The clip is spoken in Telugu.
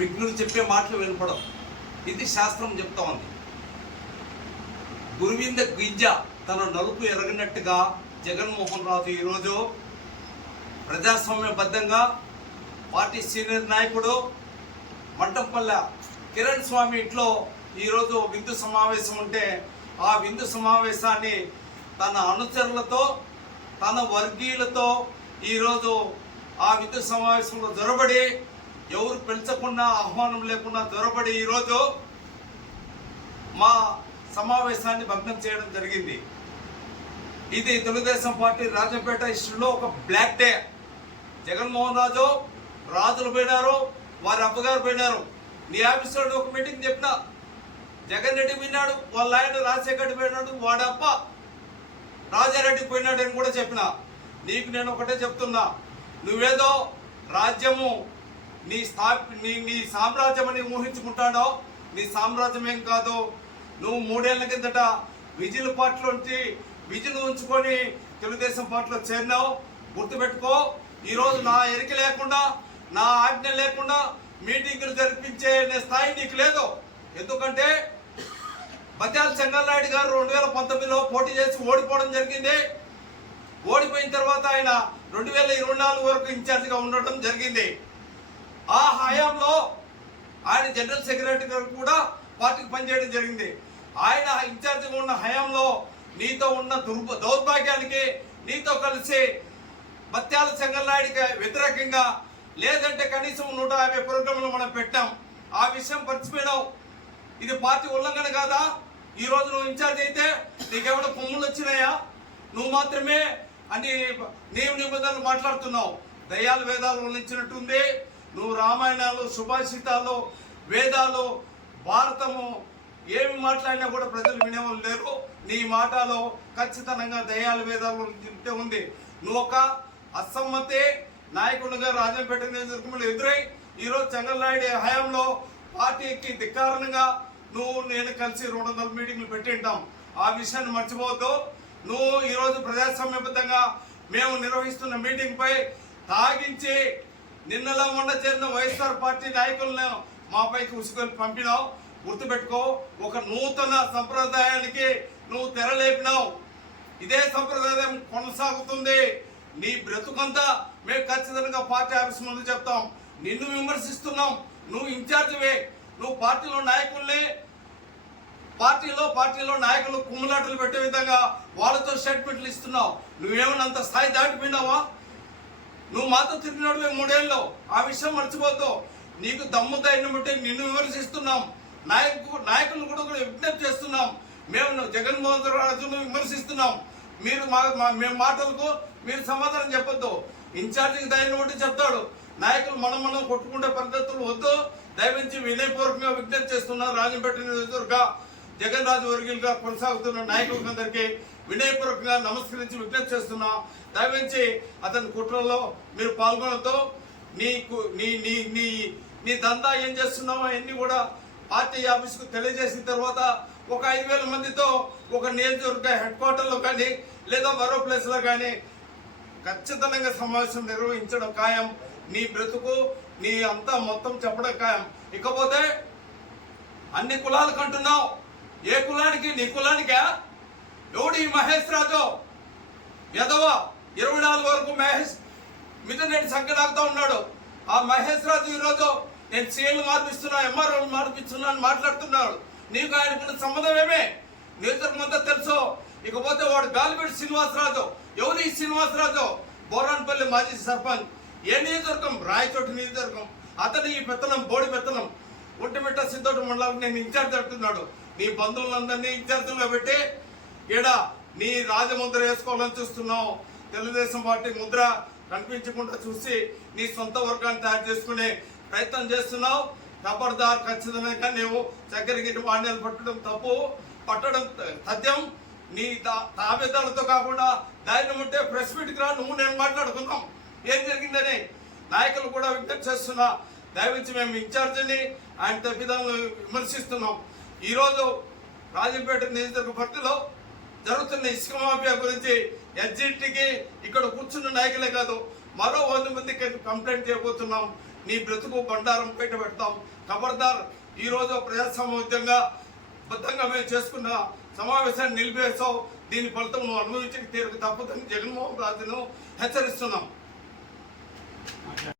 విఘ్నులు చెప్పే మాటలు వినపడం. ఇది శాస్త్రం చెప్తా ఉంది. గురువింద గింజ తన నలుపు ఎరగనట్టుగా జగన్మోహన్ రాజు ఈరోజు ప్రజాస్వామ్యబద్ధంగా పార్టీ సీనియర్ నాయకుడు మంటంపల్లె కిరణ్ స్వామి ఇంట్లో ఈరోజు విందు సమావేశం ఉంటే ఆ విందు సమావేశాన్ని తన అనుచరులతో తన వర్గీయులతో ఈరోజు ఆ విందు సమావేశంలో జొరబడి ఎవరు పెంచకుండా ఆహ్వానం లేకుండా జొరబడి ఈరోజు మా సమావేశాన్ని భగ్నం చేయడం జరిగింది. ఇది తెలుగుదేశం పార్టీ రాజంపేట హిస్టరీలో ఒక బ్లాక్ డే. జగన్మోహన్ రాజులు పోయినారు, వారి అప్పగారు పోయినారు. నీ ఆఫీసులో ఒక మీటింగ్ చెప్పిన, జగన్ రెడ్డి పోయినాడు, వాళ్ళ ఆయన రాజశేఖర్ రెడ్డి పోయినాడు, వాడప్ప రాజారెడ్డి పోయినాడు అని కూడా చెప్పిన. నీకు నేను ఒకటే చెప్తున్నా, నువ్వేదో రాజ్యము నీ సామ్రాజ్యం అని ఊహించుకుంటాడో, నీ సామ్రాజ్యం ఏం కాదు. నువ్వు 3 ఏళ్ల కిందట విజిల్ పార్టీలోంచి విజిల్ ఉంచుకొని తెలుగుదేశం పార్టీలో చేరినావు. గుర్తుపెట్టుకో, ఈరోజు నా ఎరిక లేకుండా నా ఆజ్ఞ లేకుండా మీటింగులు జరిపించే స్థాయి నీకు లేదు. ఎందుకంటే బత్యాల చెంగల్నాయుడు గారు 2019లో పోటీ చేసి ఓడిపోవడం జరిగింది. ఓడిపోయిన తర్వాత ఆయన 2024 వరకు ఇన్ఛార్జిగా ఉండడం జరిగింది. ఆ హయాంలో ఆయన జనరల్ సెక్రటరీ గారు కూడా పార్టీకి పనిచేయడం జరిగింది. ఆయన ఇన్ఛార్జిగా ఉన్న హయాంలో నీతో ఉన్న దౌర్భాగ్యానికి నీతో కలిసి బత్యాల చెంగల్నాయుడికి వ్యతిరేకంగా లేదంటే కనీసం 150 ప్రోగ్రాంలు మనం పెట్టాం. ఆ విషయం మర్చిపోయినావు. ఇది పార్టీ ఉల్లంఘన కాదా? ఈరోజు నువ్వు ఇన్ఛార్జ్ అయితే నీకేమైనా కొమ్ములు వచ్చినాయా? నువ్వు మాత్రమే అన్ని నియమ నిబంధనలు మాట్లాడుతున్నావు. దయ్యాలు వేదాలు ఉల్లించినట్టుంది. నువ్వు రామాయణాలు, సుభాషితాలు, వేదాలు, భారతము ఏమి మాట్లాడినా కూడా ప్రజలు వినేవాళ్ళు లేరు. నీ మాటలో ఖచ్చితంగా దయ్యాలు వేదాలు ఉంది. నువ్వు ఒక అసమ్మతి నాయకుడిగా రాజంపేట నియోజకవర్గంలో ఎదురై ఈరోజు చెంగల్నాయుడు హయాంలో పార్టీకి ధిక్కారణంగా నువ్వు నేను కలిసి 200 మీటింగ్లు పెట్టింటాం. ఆ విషయాన్ని మర్చిపోవద్దు. నువ్వు ఈరోజు ప్రజాస్వామ్యబద్ధంగా మేము నిర్వహిస్తున్న మీటింగ్పై తాగించి నిన్నలా మొన్న చేరిన వైఎస్ఆర్ పార్టీ నాయకులను మాపైకి ఉసుకొని పంపినావు. గుర్తుపెట్టుకో, ఒక నూతన సంప్రదాయానికి నువ్వు తెరలేపినావు. ఇదే సంప్రదాయం కొనసాగుతుంది. నీ బ్రతుకంతా మేము ఖచ్చితంగా పార్టీ ఆఫీస్ ముందు చెప్తాం. నిన్ను విమర్శిస్తున్నాం. నువ్వు ఇన్ఛార్జివే. నువ్వు పార్టీలో నాయకులు కుమ్ములాటలు పెట్టే విధంగా వాళ్ళతో స్టేట్మెంట్లు ఇస్తున్నావు. నువ్వేమన్నా అంత స్థాయి దాటిపోయినావా? నువ్వు మాతో తిరిగినాడు 3 ఏళ్ళు. ఆ విషయం మర్చిపోతావు. నీకు దమ్ము ధైర్యం బట్టి నిన్ను విమర్శిస్తున్నాం. నాయకులను కూడా విజ్ఞప్తి చేస్తున్నాం. మేము జగన్మోహన్ రాజును విమర్శిస్తున్నాం. మీరు మేము మాటలకు మీరు సమాధానం చెప్పొద్దు. ఇన్ఛార్జికి ధైర్యం బట్టి చెప్తాడు. నాయకులు మనం కొట్టుకుంటే పద్ధతులు వద్దు. దయవించి వినయపూర్వకంగా విజ్ఞప్తి చేస్తున్నారు. రాజంపేట నియోజకవర్గ జగన్ రాజు వర్గీయులుగా కొనసాగుతున్న నాయకులందరికీ వినయపూర్వకంగా నమస్కరించి విజ్ఞప్తి చేస్తున్నా. దయవించి అతని కుట్రల్లో మీరు పాల్గొనతో నీ దందా ఏం చేస్తున్నావో అన్నీ కూడా పార్టీ ఆఫీస్కు తెలియజేసిన తర్వాత ఒక 5,000 మందితో ఒక నియోజకవర్గ హెడ్ క్వార్టర్లో కానీ లేదా మరో ప్లేస్లో కానీ ఖచ్చితంగా సమావేశం నిర్వహించడం ఖాయం. నీ బ్రతుకు నీ అంతా మొత్తం చెప్పడం ఖాయం. ఇకపోతే అన్ని కులాలకు అంటున్నావు. ఏ కులానికి? నీ కులానికా? ఎవడు ఈ మహేష్ రాజు యదవ 24 వరకు మహేష్ మిథునరెడ్డి సంఖ్యలాగుతూ ఉన్నాడు. ఆ మహేష్ రాజు ఈరోజు నేను సీఎల్ మార్పిస్తున్నా, ఎంఆర్ఓ మార్పిస్తున్నా అని మాట్లాడుతున్నాడు. నీకు ఆయనకున్న సంబంధం ఏమే నియోజకవర్గం అంతా తెలుసు. ఇకపోతే వాడు గాలిపేట శ్రీనివాసరాజు. ఎవరు ఈ శ్రీనివాసరాజు? బోరాన్పల్లి మాజీ సర్పంచ్. ఏ నియోజకవర్గం? రాయచోటి నియోజకవర్గం. అతను ఈ పెత్తనం బోడి పెత్తనం ఒంటిమిట్ట సిద్ధోటి మండలానికి నేను ఇన్ఛార్జ్ అంటున్నాడు. నీ బంధువులందరినీ ఇన్ఛార్జీలుగా పెట్టి ఈడ నీ రాజముద్ర వేసుకోవాలని చూస్తున్నావు. తెలుగుదేశం పార్టీ ముద్ర కనిపించకుండా చూసి నీ సొంత వర్గాన్ని తయారు చేసుకునే ప్రయత్నం చేస్తున్నావు. ఖబర్దార్, ఖచ్చితంగా నీవు చక్కెరగిరి వాణ్యాలు పట్టడం తథ్యం. నీ తాబేదాలతో కాకుండా ధైర్యం ఉంటే ప్రెస్ మీట్కి రా, నువ్వు నేను మాట్లాడుకుందాం ఏం జరిగిందని. నాయకులు కూడా విజ్ఞప్తి చేస్తున్నా. దయవించి మేము ఇన్ఛార్జిని ఆయన తప్పిదాలను విమర్శిస్తున్నాం. ఈరోజు రాజంపేట నియోజకవర్గ పరిధిలో జరుగుతున్న ఇసుక మాఫియా గురించి ఎస్జిటికి ఇక్కడ కూర్చున్న నాయకులే కాదు మరో 100 మందికి కంప్లైంట్ చేయబోతున్నాం. నీ బ్రతుకు బండారం బయట పెడతాం. ఖబర్దార్, ఈరోజు ప్రజాస్వామ్యంగా బద్ధంగా మేము చేసుకున్న సమావేశాన్ని నిలిపేసావు. దీని ఫలితం నువ్వు అనుభవించక తీరుకు తప్పదని జగన్మోహన్ రాజును హెచ్చరిస్తున్నాం.